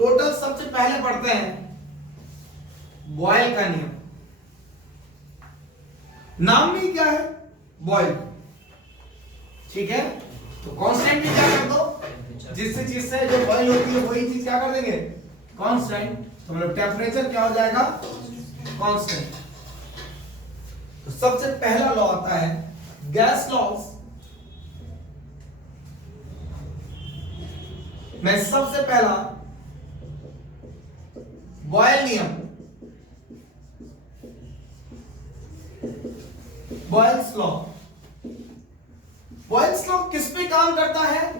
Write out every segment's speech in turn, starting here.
Total सबसे पहले पढ़ते हैं बॉयल का नियम। नाम भी क्या है? बॉयल। ठीक है, तो कांस्टेंट भी क्या कर दो, जिससे चीज से जो बॉयल होती है वही चीज क्या कर देंगे, कांस्टेंट। तो मतलब टेम्परेचर क्या हो जाएगा, कांस्टेंट। तो सबसे पहला लॉ आता है गैस लॉस में सबसे पहला बॉयल नियम, बॉयल्स लॉ। बॉयल्स लॉ किस पे काम करता है?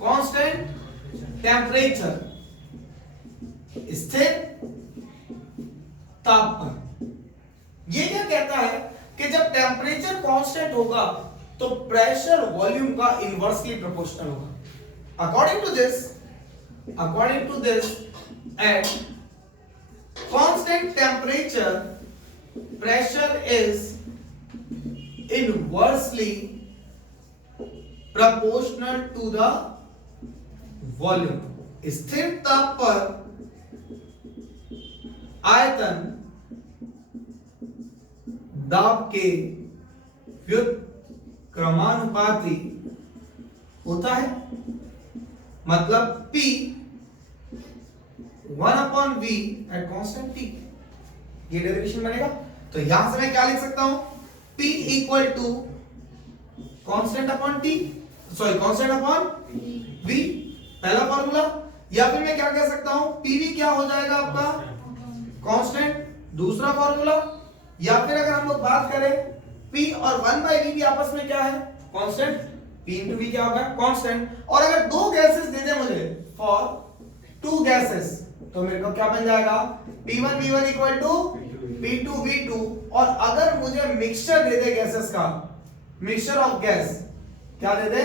कांस्टेंट टेम्परेचर, स्थिर तापमान। ये क्या कहता है कि जब टेम्परेचर कांस्टेंट होगा तो प्रेशर वॉल्यूम का इनवर्सली प्रोपोर्शनल होगा। According to this at constant temperature pressure is inversely proportional to the volume। स्थिर ताप पर आयतन दाब के व्युत्क्रमानुपाती होता है। मतलब P 1/V at constant T। ये डेरिवेशन बनेगा। तो यहां से मैं क्या लिख सकता हूं, P equal to constant upon T, sorry constant upon V, पहला फॉर्मूला। या फिर मैं क्या कह सकता हूं, PV क्या हो जाएगा आपका, कांस्टेंट, दूसरा फॉर्मूला। या फिर अगर हम लोग बात करें P और 1/V भी आपस में क्या है, कांस्टेंट। P into V क्या होगा, कांस्टेंट। और अगर दो गैसेस दे दे मुझे, फॉर टू गैसेस, तो मेरे को क्या बन जाएगा, P1 V1 equal to P2 V2। और अगर मुझे मिक्सचर दे दे गैसेस का, मिक्सचर ऑफ गैस, क्या दे दे,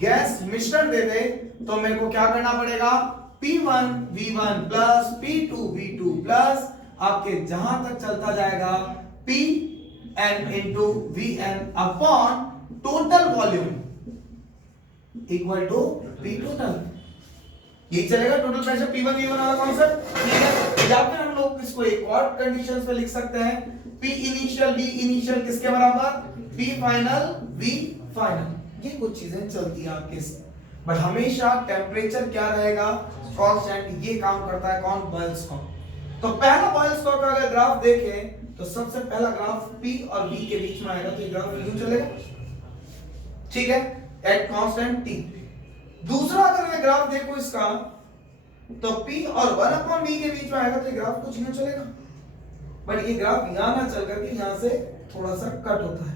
गैस मिश्रण दे दे, तो मेरे को क्या करना पड़ेगा, P1 V1 plus P2 V2 plus आपके जहां तक चलता जाएगा Pn into Vn upon total volume equal to P total. ये चलेगा टोटल प्रेशर P1 V1 वाला कॉन्सेप्ट। ठीक है, या फिर हम लोग इसको एक और कंडीशंस पे लिख सकते हैं, P इनिशियल V इनिशियल किसके बराबर, P फाइनल V फाइनल। ये कुछ चीजें चलती है आपके, बट हमेशा टेम्परेचर क्या रहेगा, कांस्टेंट। ये काम करता है कौन, बॉयल्स लॉ। तो पहला बॉयल्स लॉ का अगर ग्राफ देखें तो सबसे पहला ग्राफ P और V के बीच में आएगा, तो ये ग्राफ यूं चलेगा। ठीक है, एट कांस्टेंट T। दूसरा अगर मैं ग्राफ देखूं इसका, तो P और 1/V के बीच में आएगा, तो ये ग्राफ कुछ यूं चलेगा। बट ये ग्राफ यहां ना चल करके यहां से थोड़ा सा कट होता है।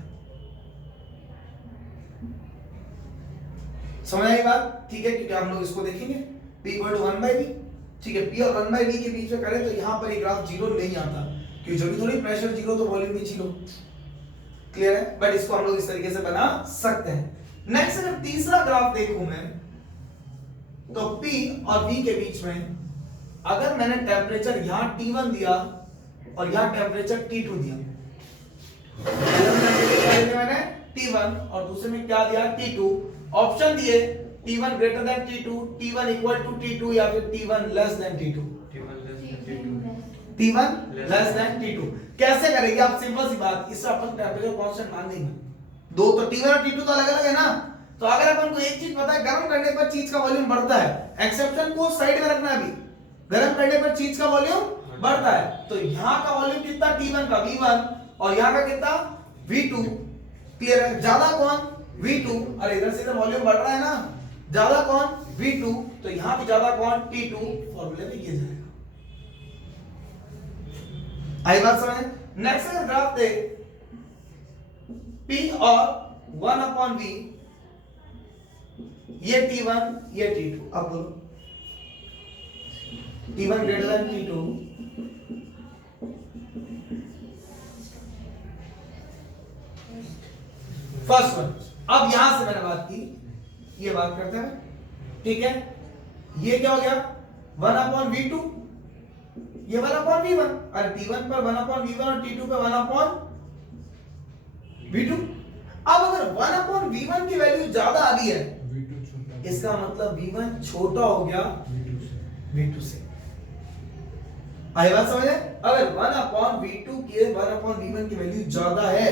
समझ आई बात? ठीक है, क्योंकि हम लोग इसको देखेंगे P इक्वल टू 1/V। ठीक है, P और 1/V के बीच में करें तो यहां पर ये ग्राफ जीरो नहीं आता, क्योंकि जरूरी थोड़ी प्रेशर जीरो तो वॉल्यूम भी जीरो। क्लियर है? बट इसको हम लोग इस तरीके से बना सकते हैं। नेक्स्ट अगर तीसरा ग्राफ देखूं मैं, तो P और V के बीच में अगर मैंने टेम्परेचर यहां T1 दिया और यहां टेम्परेचर T2 दिया, मैंने T1 और दूसरे में क्या दिया, T2। ऑप्शन दिए T1 greater than T2, T1 equal to T2 या फिर T1 less than T2। T1 less than T2 कैसे करेंगे आप, सिंपल सी बात, इससे अपन टेम्परेचर कांस्टेंट मान देंगे। दो तो T1 और T2 तो अलग अलग है ना। तो अगर अपन को एक चीज पता है, गर्म करने पर चीज का वॉल्यूम बढ़ता है, एक्सेप्शन को साइड में रखना, अभी गर्म करने पर चीज का वॉल्यूम बढ़ता है। तो यहां का वॉल्यूम कितना, T1 का V1, और यहां का कितना, V2। क्लियर है? ज्यादा कौन, V2। अरे इधर से इधर वॉल्यूम बढ़ रहा है ना, ज्यादा कौन, V2। तो यहां भी ज्यादा कौन, T2। फॉर्मूले में ये जाएगा। आई बात समझ? नेक्स्ट अगर ग्राफ दे P और 1/V, ये T1 ये T2। अब बोलो T1 greater than T2, first one. अब यहां से मैंने बात की, ये बात करते हैं। ठीक है, ये क्या हो गया, 1/V2, ये 1/V1। अरे T1 पर 1/V1 और T2 पे 1/V2। अब अगर 1/V1 की वैल्यू ज्यादा आ रही है, इसका मतलब V1 छोटा हो गया V2 से। आई बात समझ है? अगर 1/v2 की 1/v1 की वैल्यू ज्यादा है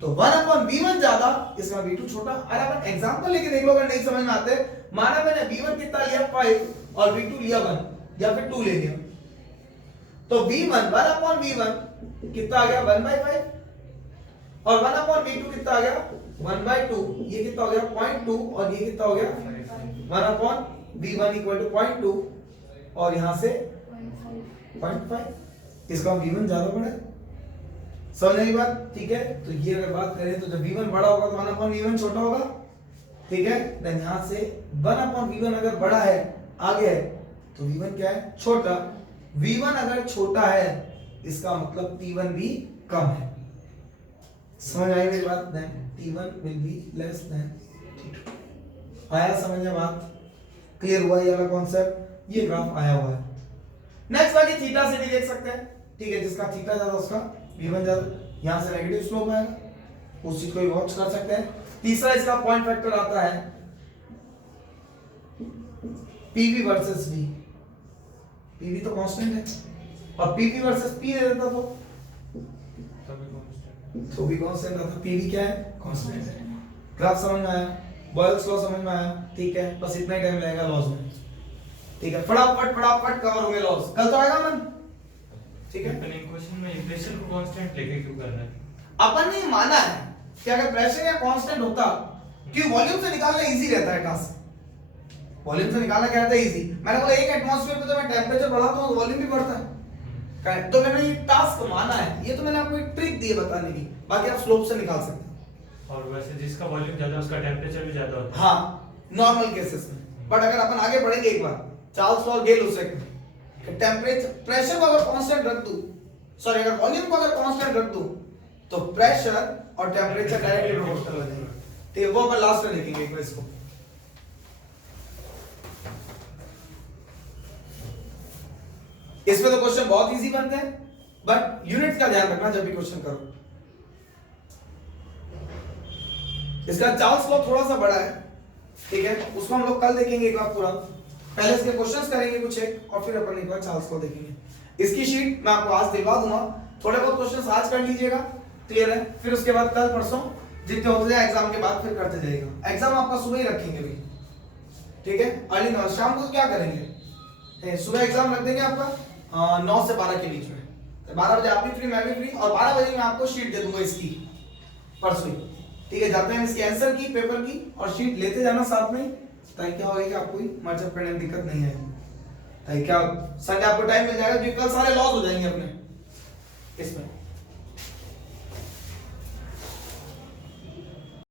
तो 1/v1 ज्यादा, इसका v2 छोटा। अरे अपन एग्जांपल लेके देख लो अगर नहीं समझ में आते। माना मैंने v1 कितना लिया 5 और v2 लिया 1 या फिर 2 ले लिया, तो v1 1/v1 कितना आ गया 1/5 और 1/v2 कितना आ गया 1/2। ये कितना हो गया 0.2 और ये कितना हो गया 1/v1 इक्वल टू 0.2 और यहां से 0.5। इसका v1 ज्यादा बड़ा है। समझ आई बात? ठीक है, तो ये अगर बात करें तो जब v1 बड़ा होगा तो 1/v1 छोटा होगा। ठीक है, देन यहां से 1/v1 अगर बड़ा है आगे है तो v1 क्या है छोटा। v1 अगर छोटा है इसका मतलब t1 भी कम है। समझ आई मेरी बात? Then t1 will be less than t2। आया समझ में बात? क्लियर हुआ ये वाला कॉन्सेप्ट? ये ग्राफ आया हुआ है। नेक्स्ट बाकी थीटा से भी देख सकते हैं। ठीक है, जिसका थीटा ज्यादा उसका v1 ज्यादा, यहां से नेगेटिव स्लोप आएगा, उस चीज को भी वॉच कर सकते हैं। तीसरा इसका पॉइंट फैक्टर आता है pv वर्सेस v। pv तो कांस्टेंट है और pv वर्सेस p दे देता तो भी कांस्टेंट आता। pv क्या है कांस्टेंट है। ग्राफ समझ में आया? बॉयल्स लॉ समझ में आया? ठीक है, बस इतना ही टाइम लगेगा लॉज में। ठीक है, फटाफट फटाफट कवर होंगे लॉज, कल तो आएगा मन। ठीक है, क्वेश्चन में प्रेशर को कांस्टेंट लेके क्यों कर रहा है? अपन ने माना है कि अगर प्रेशर या कांस्टेंट होता कि वॉल्यूम से निकालना इजी रहता है टास्क। वॉल्यूम से निकालना क्या रहता है इजी। मैंने बोला एक एटमॉस्फेयर पे तो मैं टेंपरेचर बढ़ाता हूं तो वॉल्यूम भी बढ़ता है। तो मैंने ये टास्क माना है, ये तो मैंने आपको एक ट्रिक दी है बताने की, बाकी आप स्लोप से निकाल सकते हैं। और वैसे जिसका वॉल्यूम ज्यादा उसका टेंपरेचर भी ज्यादा होता है। हाँ, नॉर्मल केसेस में। बट अगर अपन आगे बढ़ेंगे एक बार, चार्ल्स लॉ गेल उस टेंपरेचर प्रेशर को अगर कांस्टेंट रख दूं, सॉरी अगर वॉल्यूम को अगर कांस्टेंट रख दूं तो प्रेशर और टेंपरेचर डायरेक्टली प्रोपोर्शनल हो जाएंगे। ठीक है, वो अपन लास्ट में देखेंगे एक बार इसको। इसमें तो क्वेश्चन बहुत इजी बनते हैं, बट यूनिट का ध्यान रखना जब भी क्वेश्चन करो। इसका चार्ल्स लॉ थोड़ा सा बड़ा है, ठीक है, उसको हम लोग कल देखेंगे एक बार पूरा। पहले इसके क्वेश्चंस करेंगे कुछ एक और फिर अपन एक बार चार्ल्स लॉ देखेंगे। इसकी शीट मैं आपको आज दिलवा दूंगा, थोड़े बहुत क्वेश्चंस आज कर लीजिएगा, क्लियर है? फिर उसके बाद कल परसों जितने होते जाए एग्जाम के बाद फिर करते जाइएगा। एग्जाम आपका सुबह ही रखेंगे भी, ठीक है, अर्ली नॉन। शाम को क्या करेंगे? सुबह एग्जाम रख देंगे आपका 9 से 12 के बीच में। तो 12 बजे आप भी फ्री, मैं भी फ्री, और 12 बजे मैं आपको शीट दे दूंगा इसकी परसों ही। ठीक है, जाते हैं इसकी आंसर की पेपर की और शीट लेते जाना साथ में, ताकि क्या होगा कि आपको मर्चअप करने में दिक्कत नहीं आएगी। ताकि क्या संडे आपको टाइम मिल जाएगा क्योंकि कल सारे लॉस हो जाएंगे अपने इसमें।